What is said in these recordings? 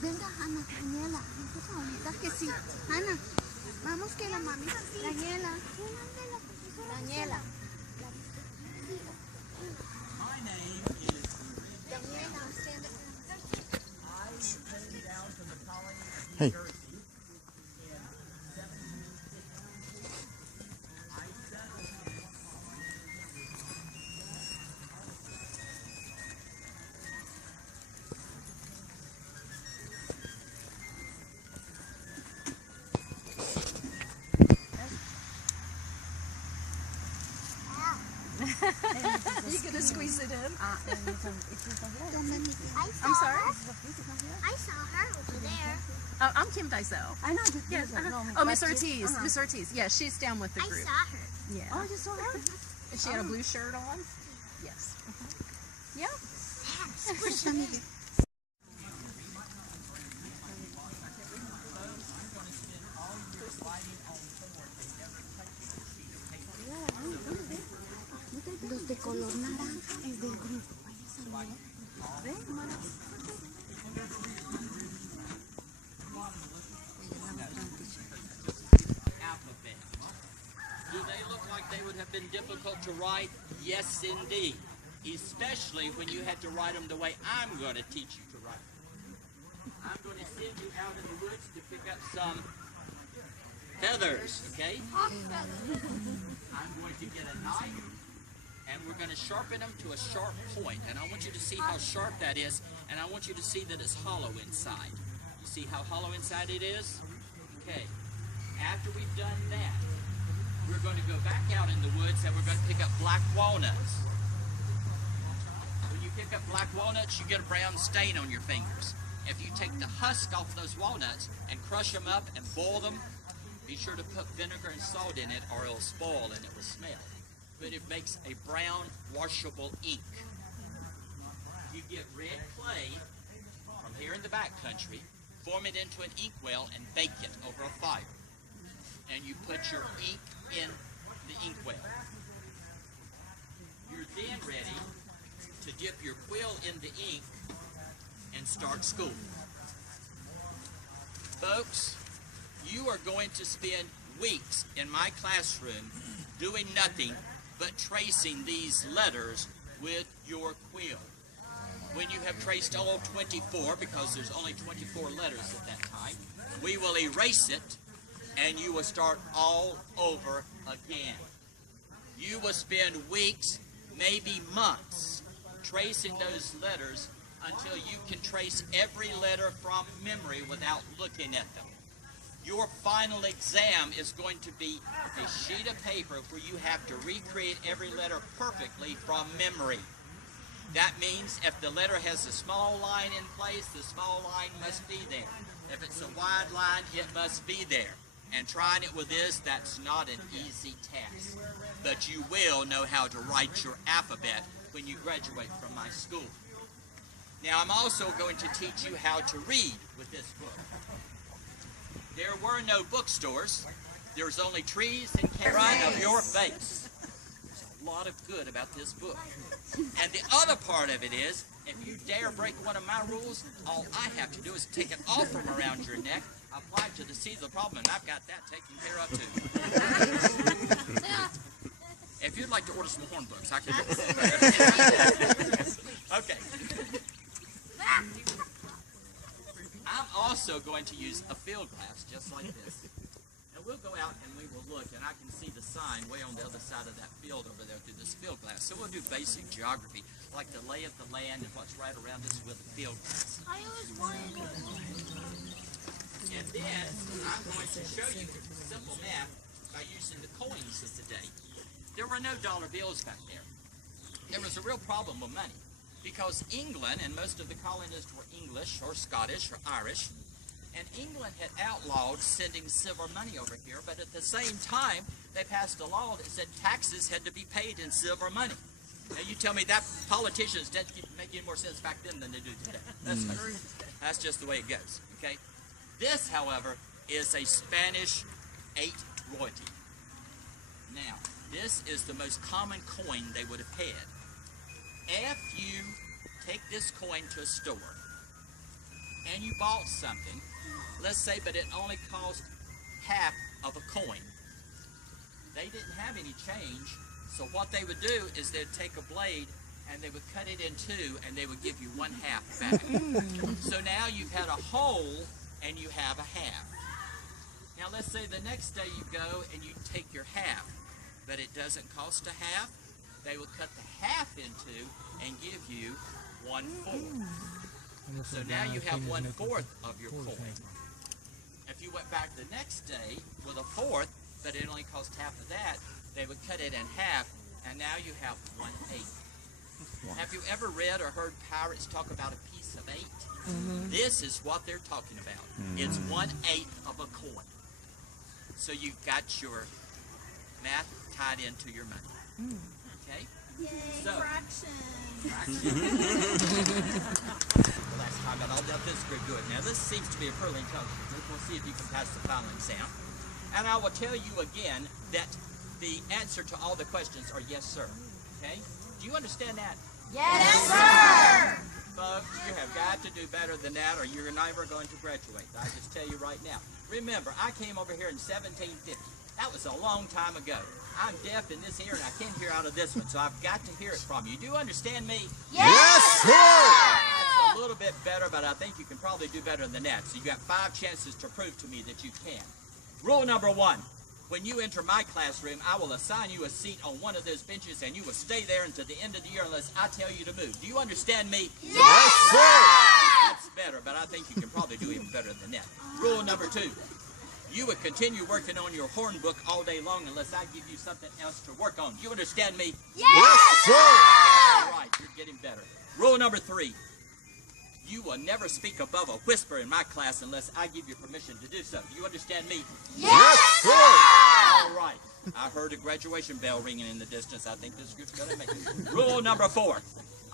Venga, Ana, Daniela, nosotros ahorita que sí. Ana, vamos que la mami. Daniela. Daniela. My name is Daniela, stand up. I came down from the colony of New Hey. Jersey in 1760. I settled in the colony. You gonna squeeze it in? Don't make me I'm sorry? I saw her over there. Oh, I'm Kim Dysel. I know. Yes. Oh, Miss Ortiz. Miss Ortiz. Yeah, she's down with the I group. saw her. Yeah. Oh, you saw her? And she had a blue shirt on. Yes. Yeah. Push them again. Los de color naranja es del grupo. Alphabet. Do they look like they would have been difficult to write? Yes, indeed. Especially when you had to write them the way I'm going to teach you to write. I'm going to send you out in the woods to pick up some feathers, okay? I'm going to get a knife, and we're going to sharpen them to a sharp point. And I want you to see how sharp that is, and I want you to see that it's hollow inside. You see how hollow inside it is? Okay. After we've done that, we're going to go back out in the woods and we're going to pick up black walnuts. When you pick up black walnuts, you get a brown stain on your fingers. If you take the husk off those walnuts and crush them up and boil them, be sure to put vinegar and salt in it or it'll spoil and it will smell. But it makes a brown washable ink. You get red clay from here in the back country, form it into an inkwell and bake it over a fire. And you put your ink in the inkwell. You're then ready to dip your quill in the ink and start school. Folks, you are going to spend weeks in my classroom doing nothing but tracing these letters with your quill. When you have traced all 24, because there's only 24 letters at that time, we will erase it and you will start all over again. You will spend weeks, maybe months, tracing those letters until you can trace every letter from memory without looking at them. Your final exam is going to be a sheet of paper where you have to recreate every letter perfectly from memory. That means if the letter has a small line in place, the small line must be there. If it's a wide line, it must be there. And trying it with this, that's not an easy task. But you will know how to write your alphabet when you graduate from my school. Now, I'm also going to teach you how to read with this book. There were no bookstores. There's only trees and in front of your face. There's a lot of good about this book. And the other part of it is, if you dare break one of my rules, all I have to do is take it off from around your neck, apply it to the seat of the problem, and I've got that taken care of too. If you'd like to order some horn books, I can do it. Okay. I'm also going to use a field glass just like this. And we'll go out and we will look, and I can see the sign way on the other side of that field over there through this field glass. So we'll do basic geography, like the lay of the land and what's right around us with a field glass. I always wanted And then I'm going to show you simple math by using the coins of the day. There were no dollar bills back there. There was a real problem with money because England, and most of the colonists were English or Scottish or Irish, and England had outlawed sending silver money over here, but at the same time, they passed a law that said taxes had to be paid in silver money. Now you tell me that politicians didn't make any more sense back then than they do today. That's just the way it goes, okay? This, however, is a Spanish 8 royalty. Now, this is the most common coin they would have had. If you take this coin to a store and you bought something, let's say, but it only cost half of a coin. They didn't have any change, so what they would do is they'd take a blade and they would cut it in two and they would give you one half back. So now you've had a whole and you have a half. Now let's say the next day you go and you take your half, but it doesn't cost a half. They will cut the half in two and give you 1/4. So now you have 1/4 of your coin. If you went back the next day with a fourth, but it only cost half of that, they would cut it in half, and now you have 1/8. Have you ever read or heard pirates talk about a piece of 8? This is what they're talking about. It's 1/8 of a coin. So you've got your math tied into your money. Okay? So, fraction. Last time, but I'll do this very good. Now, this seems to be a fairly intelligent group. We'll see if you can pass the final exam. And I will tell you again that the answer to all the questions are yes, sir. Okay? Do you understand that? Yes, sir! Folks, you have got to do better than that or you're never going to graduate. I just tell you right now. Remember, I came over here in 1750. That was a long time ago. I'm deaf in this ear and I can't hear out of this one, so I've got to hear it from you. Do you understand me? Yes, sir! That's a little bit better, but I think you can probably do better than that. So you got 5 chances to prove to me that you can. Rule number 1. When you enter my classroom, I will assign you a seat on one of those benches and you will stay there until the end of the year unless I tell you to move. Do you understand me? Yes, sir! That's better, but I think you can probably do even better than that. Rule number 2. You would continue working on your horn book all day long unless I give you something else to work on. Do you understand me? Yes, sir! All right, you're getting better. Rule number 3. You will never speak above a whisper in my class unless I give you permission to do so. Do you understand me? Yes, sir! All right. I heard a graduation bell ringing in the distance. I think this group's going to make it. Rule number 4.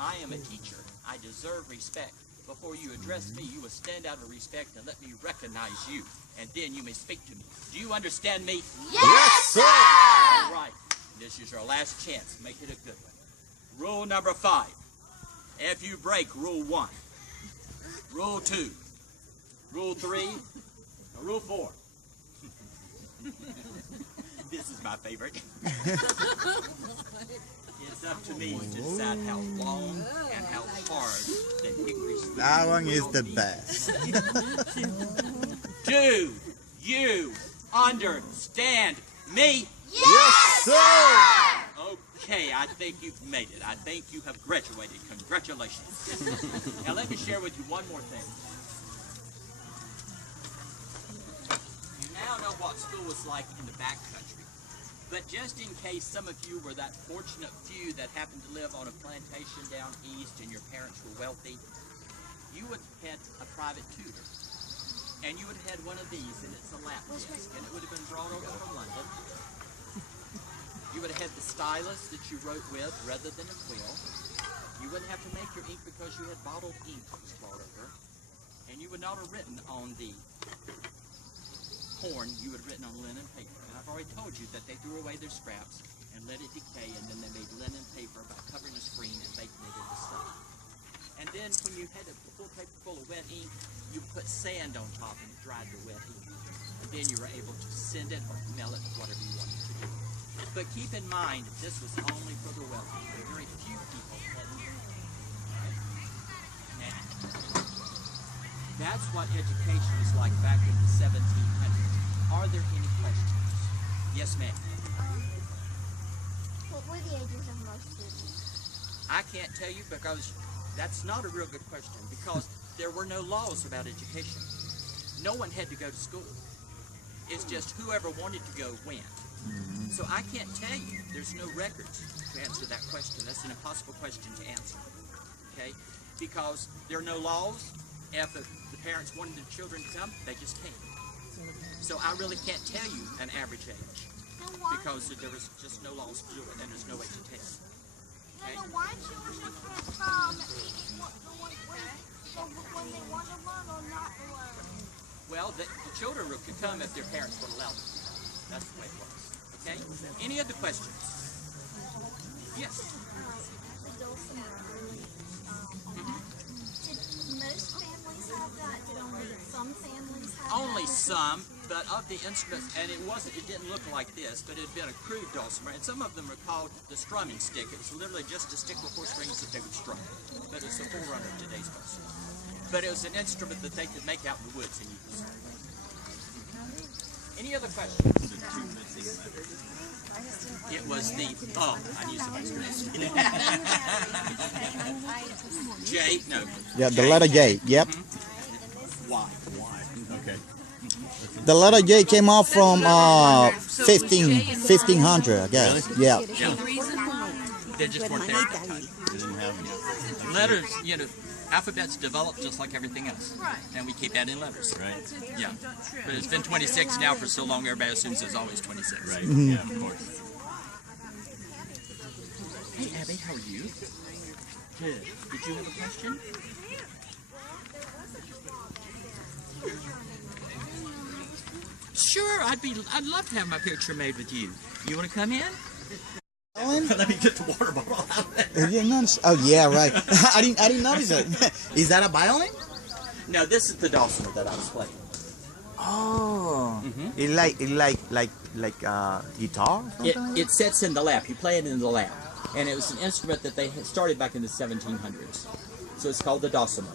I am a teacher. I deserve respect. Before you address me, you will stand out of respect and let me recognize you, and then you may speak to me. Do you understand me? Yes, sir! All right. This is your last chance. Make it a good one. Rule number 5. If you break Rule 1, Rule 2, Rule 3, or Rule 4. This is my favorite. It's up to me to decide how long and how hard the hickory stone. That one is the best. Do you understand me? Yes, sir! Okay, I think you've made it. I think you have graduated. Congratulations. Now let me share with you one more thing. You now know what school was like in the back country. But just in case some of you were that fortunate few that happened to live on a plantation down east and your parents were wealthy, you would have had a private tutor. And you would have had one of these, and it's a lap disc, and it would have been brought over from London. You would have had the stylus that you wrote with rather than a quill. You wouldn't have to make your ink because you had bottled ink that was brought over. And you would not have written on the horn, you would have written on linen paper. And I've already told you that they threw away their scraps and let it decay, and then they made linen paper by covering the screen and baking it into stuff. And then when you had a full paper full of wet ink, you put sand on top and it dried the wet ink. And then you were able to send it or mail it, whatever you wanted to do. But keep in mind, this was only for the wealthy. Very few people had it. Right? Now, that's what education was like back in the 1700s. Are there any questions? Yes, ma'am. What were the ages of most students? I can't tell you because that's not a real good question because there were no laws about education. No one had to go to school. It's just whoever wanted to go went. So I can't tell you. There's no records to answer that question. That's an impossible question to answer. Okay? Because there are no laws. If the parents wanted the children to come, they just came. So I really can't tell you an average age because there was just no laws to do it and there's no way to tell. Okay? Why children can't come when they want to learn or not learn? Well, the children could come if their parents would allow them. That's the way it works. Okay? Any other questions? Yes. Did most families have that? some, but of the instruments, and it didn't look like this, but it had been a crude dulcimer, and some of them are called the strumming stick. It was literally just a stick with 4 strings that they would strum. But it's a forerunner of today's dulcimer. But it was an instrument that they could make out in the woods and use. Any other questions? It was the, I knew somebody's going to J, no. Yeah, the letter J. Yep. Y. Okay. The letter J came out from 1500, I guess. Yeah. Yeah. They just weren't there at that time. They didn't have any. Letters, alphabets develop just like everything else. Right. And we keep adding letters. Right. Yeah. But it's been 26 now for so long, everybody assumes there's always 26. Right. Yeah, of course. Hey, Abby, how are you? Good. Did you have a question? Sure, I'd love to have my picture made with you. You want to come in? Let me get the water bottle out of there. You didn't notice? Oh yeah, right. I didn't notice it. Is that a violin? No, this is the dulcimer that I was playing. Oh, it like guitar? Or something? It sits in the lap. You play it in the lap. And it was an instrument that they had started back in the 1700s. So it's called the dulcimer.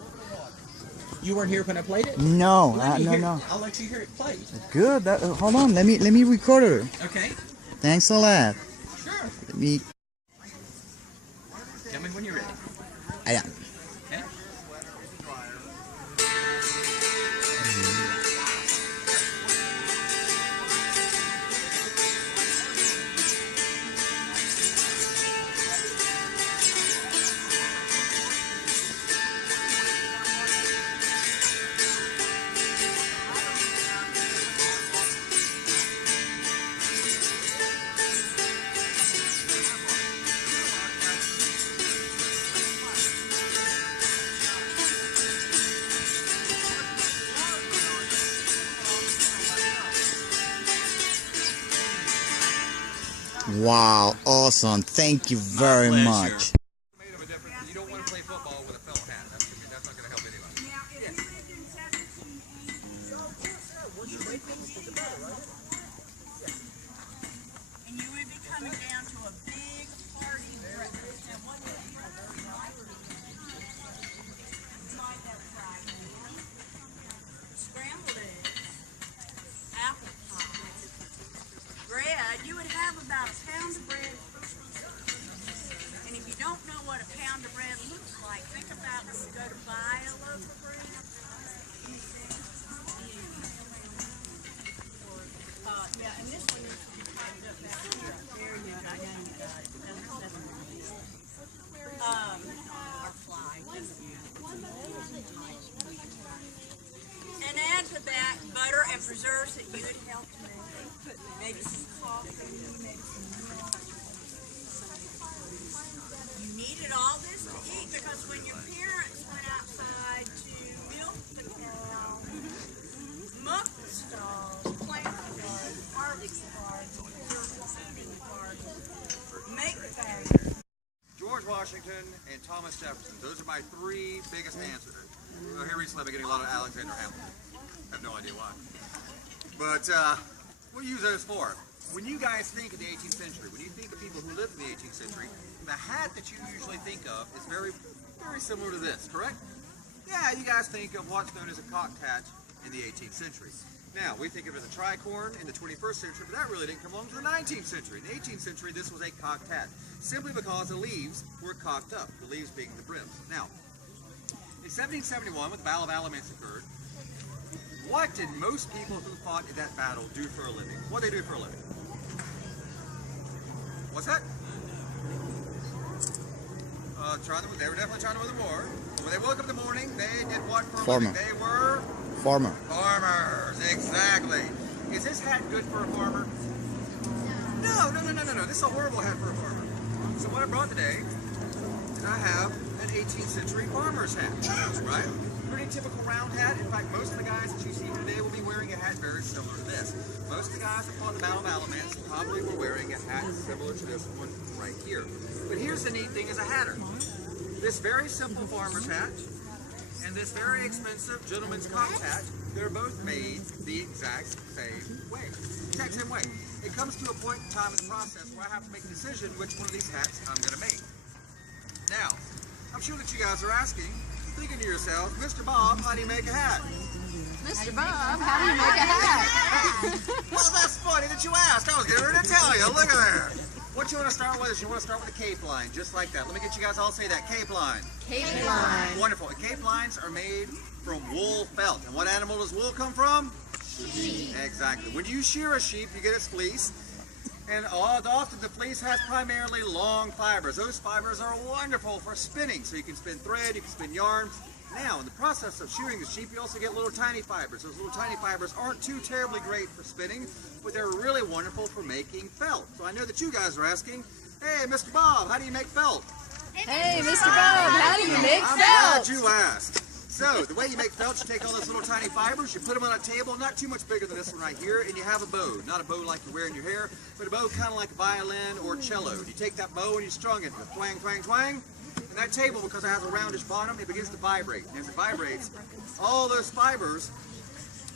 You weren't here when I played it? No, No. I'll let you hear it played. Good. Hold on. Let me record it. Okay. Thanks a lot. Sure. Let me. Tell me when you're ready. Yeah. Okay? Wow, awesome. Thank you very pleasure. much. Made of a difference. You don't want to play football with a felt hat. That's not going to help anybody. And you would be coming down to a big party breakfast. And what would you scrambled eggs, apple pie, bread. You would have about a pound of bread. And if you don't know what a pound of bread looks like, think about when you go to buy a loaf of bread. Yeah, and this one is tied up back here. Very good. I know you got it. Or fly. And add to that butter and preserves that you had helped make. Maybe some coffee, maybe some milk. You needed all this to eat because when your parents went outside to milk the cow, muck the stalls, plant the garden, harvest the garden, feeding the garden, make fire. George Washington and Thomas Jefferson. Those are my 3 biggest answers. Well, here recently I've been getting a lot of Alexander Hamilton. I have no idea why. But what do you use those for? When you guys think of the 18th century, when you think of people who lived in the 18th century, the hat that you usually think of is very, very similar to this, correct? Yeah, you guys think of what's known as a cocked hat in the 18th century. Now, we think of it as a tricorn in the 21st century, but that really didn't come along to the 19th century. In the 18th century, this was a cocked hat, simply because the leaves were cocked up, the leaves being the brims. Now, in 1771, when the Battle of Alamance occurred, what did most people who fought in that battle do for a living? What did they do for a living? What's that? They were definitely trying to win the war. When they woke up in the morning, they did what for a Farmer. living? They were Farmer. farmers. Exactly. Is this hat good for a farmer? No. This is a horrible hat for a farmer. So what I brought today is I have an 18th century farmer's hat, right? Pretty typical round hat. In fact, most of the guys that you see here today will be wearing a hat very similar to this. Most of the guys that fought the Battle of Alamance probably were wearing a hat similar to this one right here. But here's the neat thing as a hatter. This very simple farmer's hat and this very expensive gentleman's cocked hat, they're both made the exact same way. Exact same way. It comes to a point in time in the process where I have to make a decision which one of these hats I'm going to make. Now, I'm sure that you guys are asking, thinking to yourself, Mr. Bob, how do you make a hat? Mr. Bob, how do you make a hat? Well, that's funny that you asked. I was getting ready to tell you. Look at there. What you want to start with is you want to start with a cape line, just like that. Let me get you guys all to say that. Cape line. Cape line. Wonderful. And cape lines are made from wool felt. And what animal does wool come from? Sheep. Exactly. When you shear a sheep, you get its fleece. And often the fleece has primarily long fibers. Those fibers are wonderful for spinning. So you can spin thread, you can spin yarn. Now, in the process of shearing the sheep, you also get little tiny fibers. Those little tiny fibers aren't too terribly great for spinning, but they're really wonderful for making felt. So I know that you guys are asking, hey, Mr. Bob, how do you make felt? Hey, Mr. Bob, how do you make I'm felt? glad you asked. So, the way you make felt, you take all those little tiny fibers, you put them on a table, not too much bigger than this one right here, and you have a bow. Not a bow like you wear in your hair, but a bow kind of like a violin or cello. You take that bow and you strung it with twang, twang, twang. And that table, because it has a roundish bottom, it begins to vibrate. And as it vibrates, all those fibers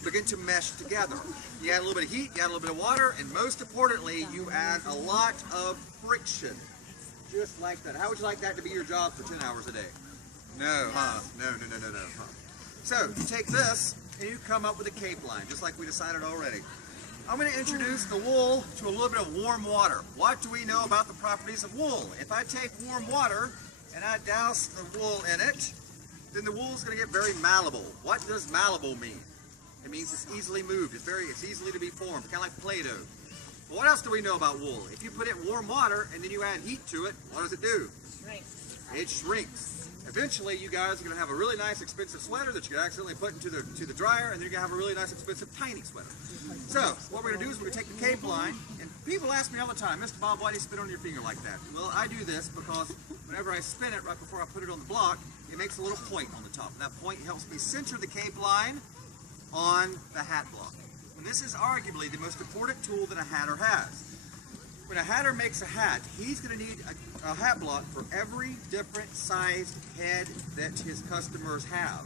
begin to mesh together. You add a little bit of heat, you add a little bit of water, and most importantly, you add a lot of friction. Just like that. How would you like that to be your job for 10 hours a day? No, huh? No. Huh? So, you take this, and you come up with a cape line, just like we decided already. I'm going to introduce the wool to a little bit of warm water. What do we know about the properties of wool? If I take warm water, and I douse the wool in it, then the wool is going to get very malleable. What does malleable mean? It means it's easily moved. It's easily to be formed, kind of like Play-Doh. But what else do we know about wool? If you put it in warm water and then you add heat to it, what does it do? It shrinks. Eventually, you guys are going to have a really nice, expensive sweater that you can accidentally put into the dryer, and then you're going to have a really nice, expensive, tiny sweater. So, what we're going to do is we're going to take the cape line, and people ask me all the time, Mr. Bob, why do you spin on your finger like that? Well, I do this because whenever I spin it right before I put it on the block, it makes a little point on the top. And that point helps me center the cape line on the hat block. And this is arguably the most important tool that a hatter has. When a hatter makes a hat, he's going to need a hat block for every different sized head that his customers have.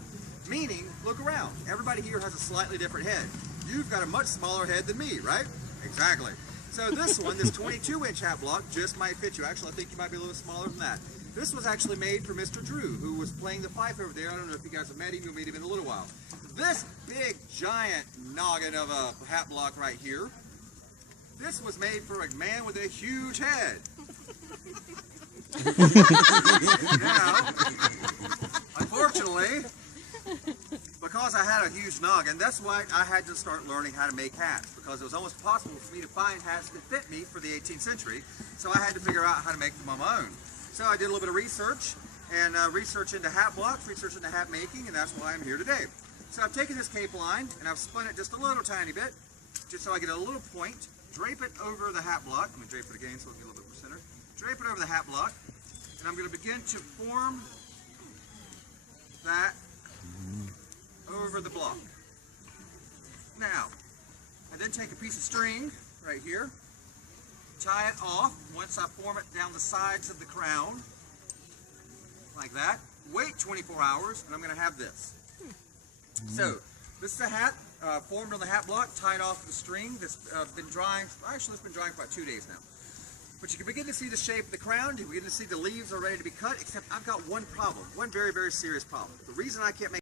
Meaning, look around. Everybody here has a slightly different head. You've got a much smaller head than me, right? Exactly. So this one, this 22-inch hat block, just might fit you. Actually, I think you might be a little smaller than that. This was actually made for Mr. Drew, who was playing the fife over there. I don't know if you guys have met him. You'll meet him in a little while. This big, giant noggin of a hat block right here, this was made for a man with a huge head. Now, unfortunately, because I had a huge noggin, that's why I had to start learning how to make hats, because it was almost impossible for me to find hats that fit me for the 18th century, so I had to figure out how to make them on my own. So I did a little bit of research, and research into hat blocks, research into hat making, and that's why I'm here today. So I've taken this cape line, and I've spun it just a little tiny bit, just so I get a little point, drape it over the hat block. Let me drape it again so it'll get a little bit more center. Drape it over the hat block, and I'm going to begin to form that over the block. Now, I then take a piece of string right here, tie it off once I form it down the sides of the crown, like that. Wait 24 hours, and I'm going to have this. So, this is a hat formed on the hat block, tied off with a string that's been drying. Actually, it's been drying for about 2 days now. But you can begin to see the shape of the crown. You can begin to see the leaves are ready to be cut, except I've got one problem, one very, very serious problem. The reason I can't make